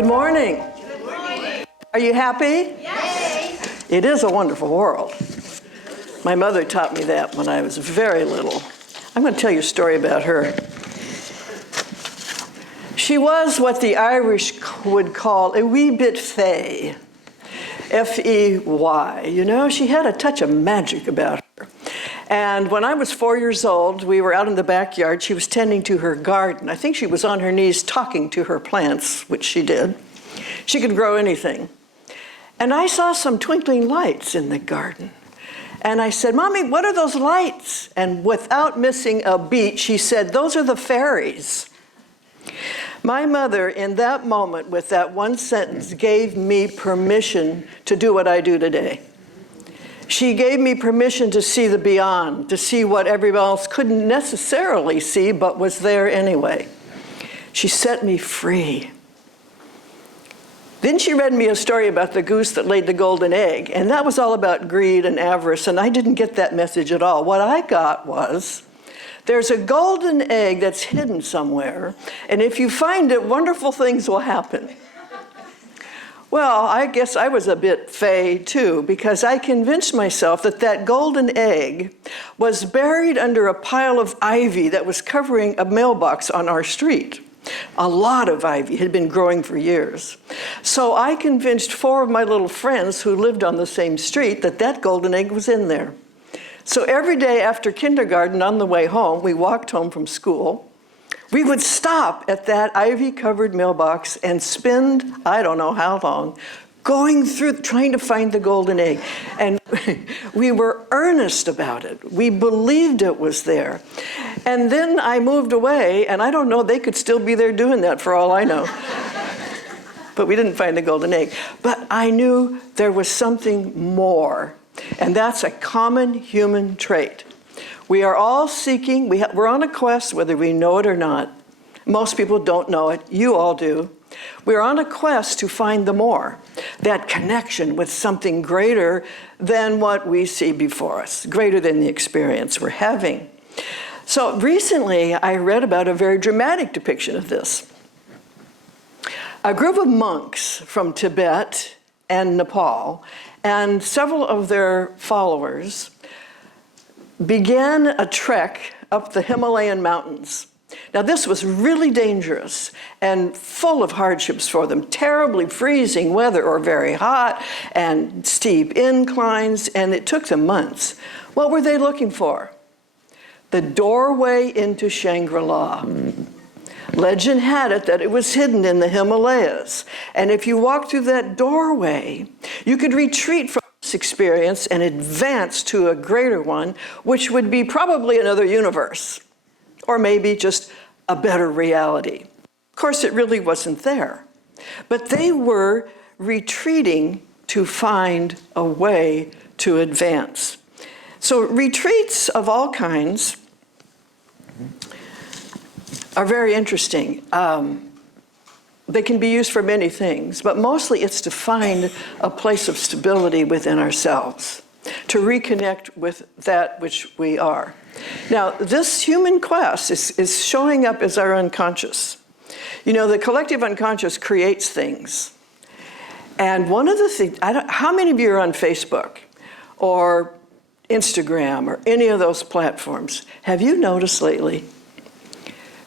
Good morning. Good morning. Are you happy? Yes. It is a wonderful world. My mother taught me that when I was very little. I'm going to tell you a story about her. She was what the Irish would call a wee bit fey. F-E-Y. You know, she had a touch of magic about her. And when I was 4 years old, we were out in the backyard. She was tending to her garden. I think she was on her knees talking to her plants, which she did. She could grow anything. And I saw some twinkling lights in the garden. And I said, "Mommy, what are those lights?" And without missing a beat, she said, "Those are the fairies." My mother, in that moment, with that one sentence, gave me permission to do what I do today. She gave me permission to see the beyond, to see what everybody else couldn't necessarily see, but was there anyway. She set me free. Then she read me a story about the goose that laid the golden egg, and that was all about greed and avarice, and I didn't get that message at all. What I got was, there's a golden egg that's hidden somewhere, and if you find it, wonderful things will happen. Well, I guess I was a bit fey too, because I convinced myself that that golden egg was buried under a pile of ivy that was covering a mailbox on our street. A lot of ivy had been growing for years. So I convinced 4 of my little friends who lived on the same street that that golden egg was in there. So every day after kindergarten on the way home, we walked home from school. We would stop at that ivy-covered mailbox and spend, I don't know how long, going through, trying to find the golden egg. And we were earnest about it. We believed it was there. And then I moved away, and I don't know, they could still be there doing that for all I know. But we didn't find the golden egg. But I knew there was something more. And that's a common human trait. We are all seeking, we're on a quest, whether we know it or not. Most people don't know it, you all do. We're on a quest to find the more, that connection with something greater than what we see before us, greater than the experience we're having. So recently, I read about a very dramatic depiction of this. A group of monks from Tibet and Nepal, and several of their followers, began a trek up the Himalayan mountains. Now this was really dangerous and full of hardships for them, terribly freezing weather or very hot and steep inclines, and it took them months. What were they looking for? The doorway into Shangri-La. Legend had it that it was hidden in the Himalayas, and if you walked through that doorway, you could retreat from this experience and advance to a greater one, which would be probably another universe, or maybe just a better reality. Of course, it really wasn't there, but they were retreating to find a way to advance. So retreats of all kinds are very interesting. They can be used for many things, but mostly it's to find a place of stability within ourselves, to reconnect with that which we are. Now, this human quest is showing up as our unconscious. You know, the collective unconscious creates things. And one of the things, how many of you are on Facebook or Instagram or any of those platforms? Have you noticed lately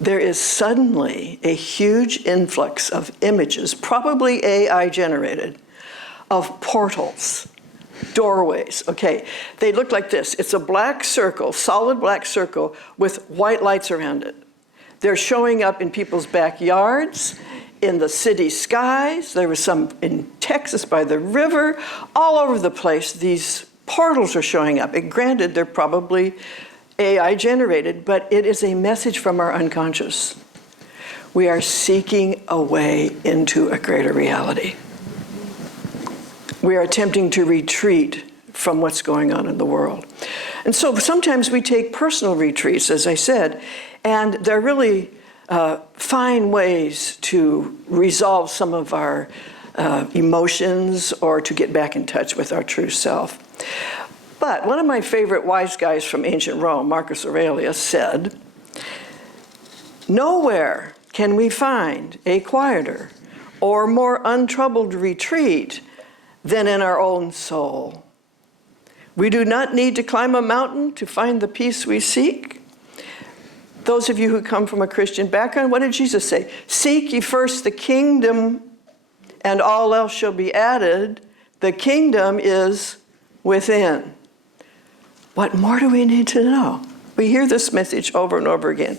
there is suddenly a huge influx of images, probably AI generated, of portals, doorways. Okay, they look like this. It's a black circle, solid black circle with white lights around it. They're showing up in people's backyards, in the city skies. There was some in Texas by the river. All over the place, these portals are showing up. And granted, they're probably AI generated, but it is a message from our unconscious. We are seeking a way into a greater reality. We are attempting to retreat from what's going on in the world. And so sometimes we take personal retreats, as I said, and they're really fine ways to resolve some of our emotions or to get back in touch with our true self. But one of my favorite wise guys from ancient Rome, Marcus Aurelius, said, "Nowhere can we find a quieter or more untroubled retreat than in our own soul. We do not need to climb a mountain to find the peace we seek. Those of you who come from a Christian background, what did Jesus say? Seek ye first the kingdom, and all else shall be added. The kingdom is within. What more do we need to know? We hear this message over and over again.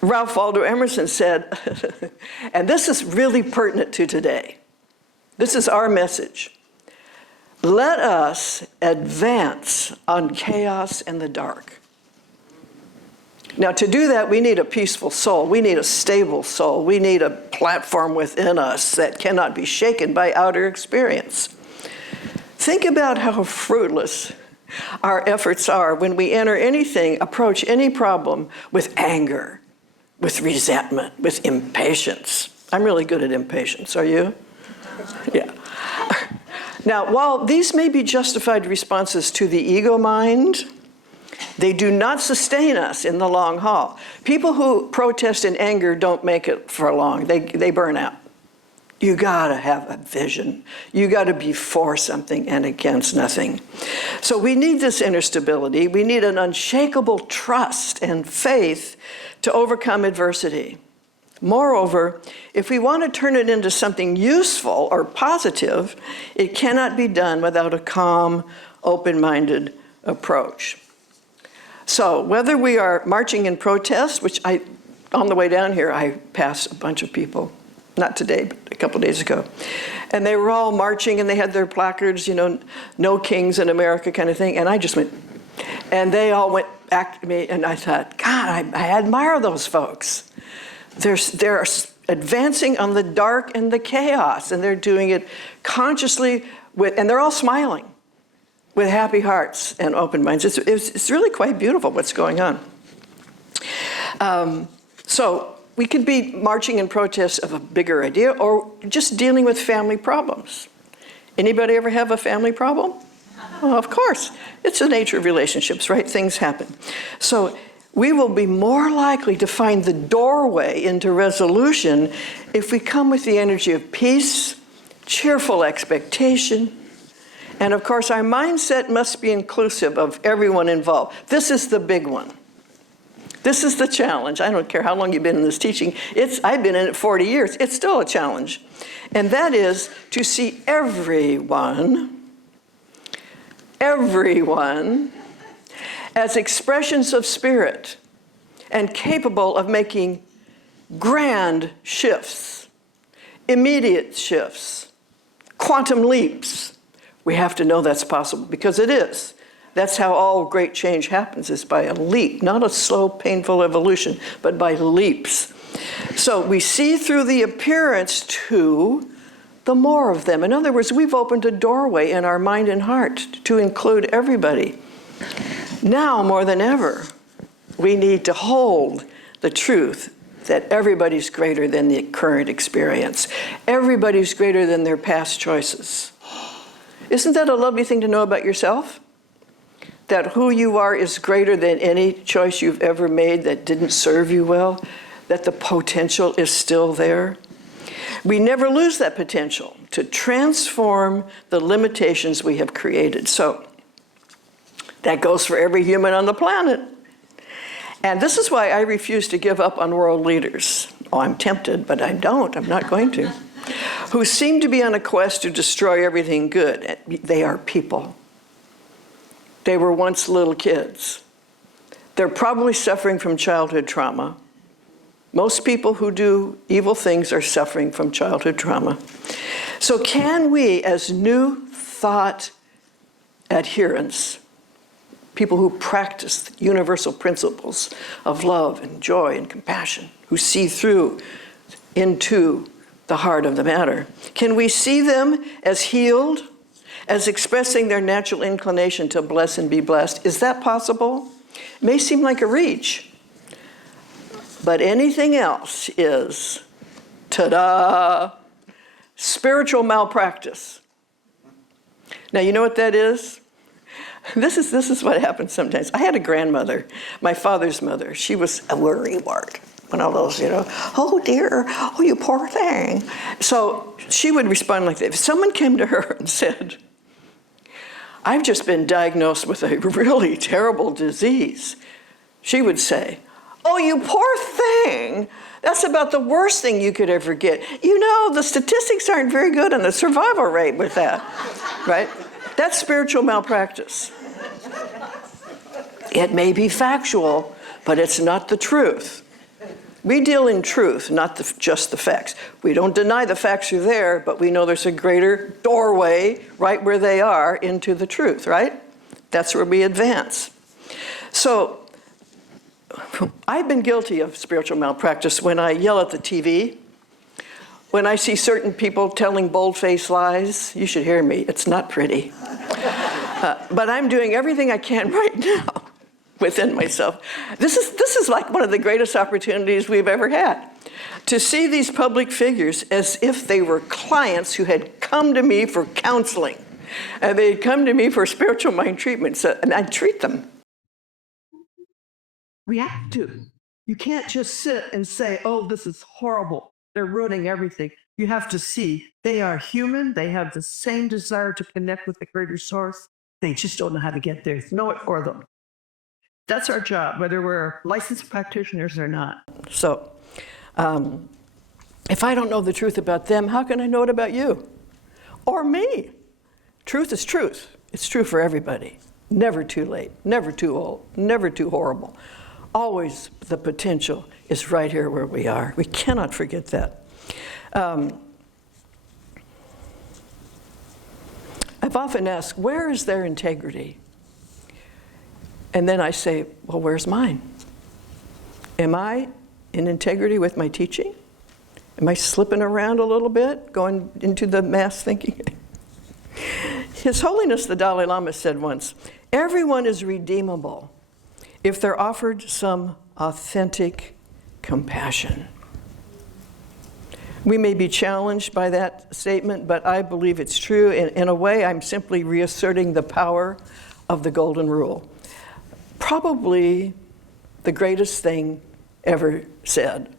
Ralph Waldo Emerson said, and this is really pertinent to today. This is our message. Let us advance on chaos and the dark. Now, to do that, we need a peaceful soul. We need a stable soul. We need a platform within us that cannot be shaken by outer experience. Think about how fruitless our efforts are when we enter anything, approach any problem with anger, with resentment, with impatience. I'm really good at impatience. Are you? Yeah. Now, while these may be justified responses to the ego mind, they do not sustain us in the long haul. People who protest in anger don't make it for long. They burn out. You gotta have a vision. You gotta be for something and against nothing. So we need this inner stability. We need an unshakable trust and faith to overcome adversity. Moreover, if we want to turn it into something useful or positive, it cannot be done without a calm, open-minded approach. So whether we are marching in protest, which on the way down here, I passed a bunch of people, not today, but a couple days ago, and they were all marching and they had their placards, no kings in America kind of thing, and I just went, and they all went back to me, and I thought, God, I admire those folks. They're advancing on the dark and the chaos, and they're doing it consciously, and they're all smiling with happy hearts and open minds. It's really quite beautiful what's going on. So we could be marching in protest of a bigger idea or just dealing with family problems. Anybody ever have a family problem? Well, of course. It's the nature of relationships, right? Things happen. So we will be more likely to find the doorway into resolution if we come with the energy of peace, cheerful expectation, and of course our mindset must be inclusive of everyone involved. This is the big one. This is the challenge. I don't care how long you've been in this teaching. I've been in it 40 years. It's still a challenge. And that is to see everyone as expressions of spirit and capable of making grand shifts, immediate shifts, quantum leaps. We have to know that's possible because it is. That's how all great change happens, is by a leap, not a slow, painful evolution, but by leaps. So we see through the appearance to the more of them. In other words, we've opened a doorway in our mind and heart to include everybody. Now, more than ever, we need to hold the truth that everybody's greater than the current experience. Everybody's greater than their past choices. Isn't that a lovely thing to know about yourself? That who you are is greater than any choice you've ever made that didn't serve you well, that the potential is still there. We never lose that potential to transform the limitations we have created. So that goes for every human on the planet. And this is why I refuse to give up on world leaders. Oh, I'm tempted, but I don't. I'm not going to. Who seem to be on a quest to destroy everything good. They are people. They were once little kids. They're probably suffering from childhood trauma. Most people who do evil things are suffering from childhood trauma. So can we, as new thought adherents, people who practice universal principles of love and joy and compassion, who see through into the heart of the matter, can we see them as healed, as expressing their natural inclination to bless and be blessed? Is that possible? It may seem like a reach, but anything else is, ta-da, spiritual malpractice. Now, you know what that is? This is what happens sometimes. I had a grandmother, my father's mother. She was a worrywart. one of those, oh dear, oh you poor thing. So she would respond like that. If someone came to her and said, I've just been diagnosed with a really terrible disease, she would say, oh, you poor thing. That's about the worst thing you could ever get. The statistics aren't very good on the survival rate with that, right? That's spiritual malpractice. It may be factual, but it's not the truth. We deal in truth, not just the facts. We don't deny the facts are there, but we know there's a greater doorway right where they are into the truth, right? That's where we advance. So I've been guilty of spiritual malpractice when I yell at the TV, when I see certain people telling bold-faced lies. You should hear me. It's not pretty. But I'm doing everything I can right now within myself. This is like one of the greatest opportunities we've ever had, to see these public figures as if they were clients who had come to me for counseling, and they had come to me for spiritual mind treatment, and I treat them. We have to. You can't just sit and say, oh, this is horrible. They're ruining everything. You have to see they are human. They have the same desire to connect with the greater source. They just don't know how to get there. Know it for them. That's our job, whether we're licensed practitioners or not. So if I don't know the truth about them, how can I know it about you or me? Truth is truth. It's true for everybody. Never too late, never too old, never too horrible. Always the potential is right here where we are. We cannot forget that. I've often asked, where is their integrity? And then I say, well, where's mine? Am I in integrity with my teaching? Am I slipping around a little bit, going into the mass thinking? His Holiness the Dalai Lama said once, everyone is redeemable if they're offered some authentic compassion. We may be challenged by that statement, but I believe it's true. In a way, I'm simply reasserting the power of the Golden Rule. Probably the greatest thing ever said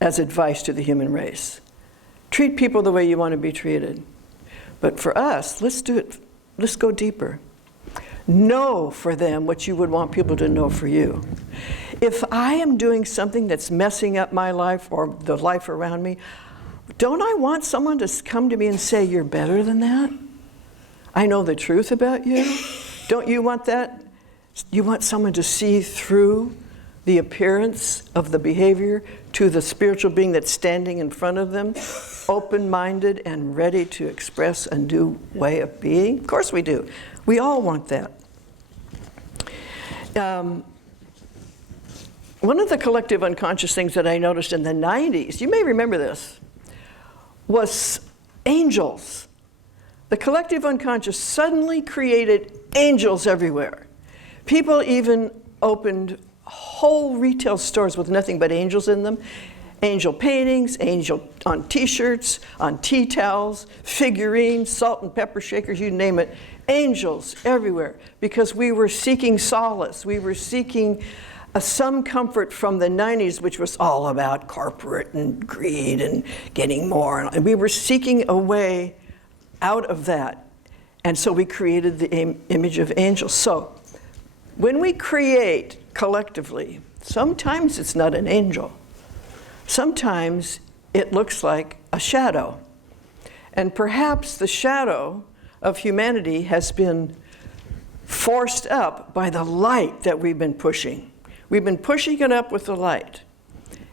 as advice to the human race. Treat people the way you want to be treated. But for us, let's do it. Let's go deeper. Know for them what you would want people to know for you. If I am doing something that's messing up my life or the life around me, don't I want someone to come to me and say, you're better than that? I know the truth about you. Don't you want that? You want someone to see through the appearance of the behavior to the spiritual being that's standing in front of them, open-minded and ready to express a new way of being? Of course we do. We all want that. One of the collective unconscious things that I noticed in the 90s, you may remember this, was angels. The collective unconscious suddenly created angels everywhere. People even opened whole retail stores with nothing but angels in them. Angel paintings, angel on t-shirts, on tea towels, figurines, salt and pepper shakers, you name it. Angels everywhere, because we were seeking solace. We were seeking some comfort from the 90s, which was all about corporate and greed and getting more. And we were seeking a way out of that. And so we created the image of angels. So when we create collectively, sometimes it's not an angel. Sometimes it looks like a shadow. And perhaps the shadow of humanity has been forced up by the light that we've been pushing. We've been pushing it up with the light.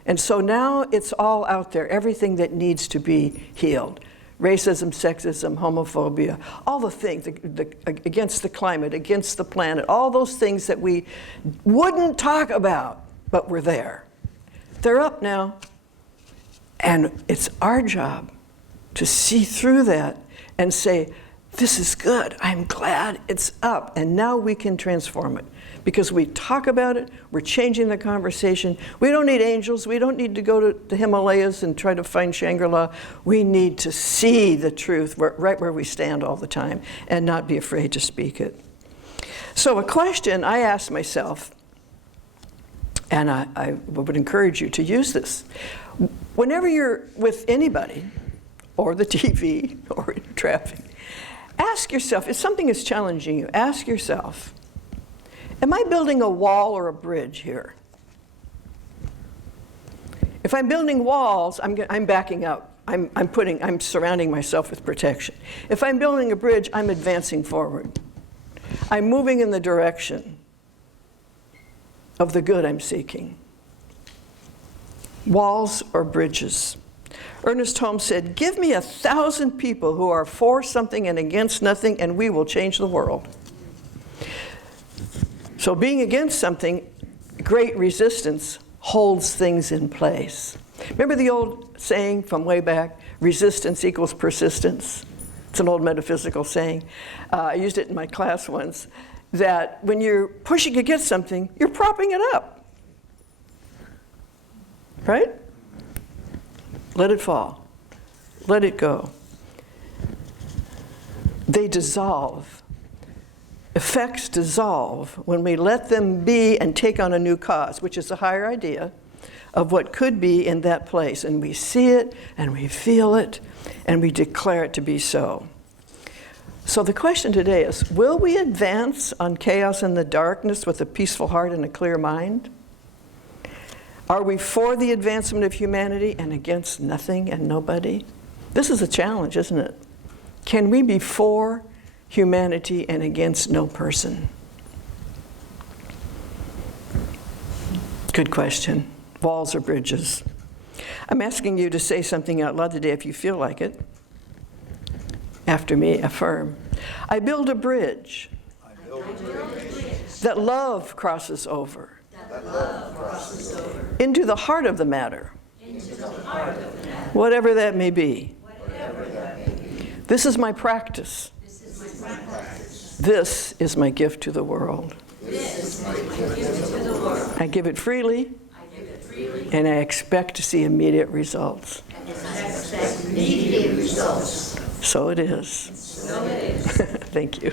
And so now it's all out there, everything that needs to be healed. Racism, sexism, homophobia, all the things against the climate, against the planet, all those things that we wouldn't talk about, but were there. They're up now. And it's our job to see through that and say, this is good. I'm glad it's up. And now we can transform it. Because we talk about it, we're changing the conversation. We don't need angels. We don't need to go to the Himalayas and try to find Shangri-La. We need to see the truth right where we stand all the time and not be afraid to speak it. So a question I asked myself And I would encourage you to use this. Whenever you're with anybody, or the TV, or in traffic, ask yourself, if something is challenging you, ask yourself, am I building a wall or a bridge here? If I'm building walls, I'm backing up. I'm surrounding myself with protection. If I'm building a bridge, I'm advancing forward. I'm moving in the direction of the good I'm seeking. Walls or bridges. ErnestHolmes said, give me 1,000 people who are for something and against nothing, and we will change the world. So being against something, great resistance holds things in place. Remember the old saying from way back, resistance equals persistence? It's an old metaphysical saying. I used it in my class once, that when you're pushing against something, you're propping it up. Right? Let it fall. Let it go. They dissolve. Effects dissolve when we let them be and take on a new cause, which is a higher idea of what could be in that place. And we see it, and we feel it, and we declare it to be so. So the question today is, will we advance on chaos and the darkness with a peaceful heart and a clear mind? Are we for the advancement of humanity and against nothing and nobody? This is a challenge, isn't it? Can we be for humanity and against no person? Good question. Walls or bridges? I'm asking you to say something out loud today if you feel like it. After me, affirm. I build a bridge, that love crosses over, into the heart of the matter, whatever that may be. This is my practice. This is my gift to the world. I give it freely, and I expect to see immediate results. So it is. Thank you.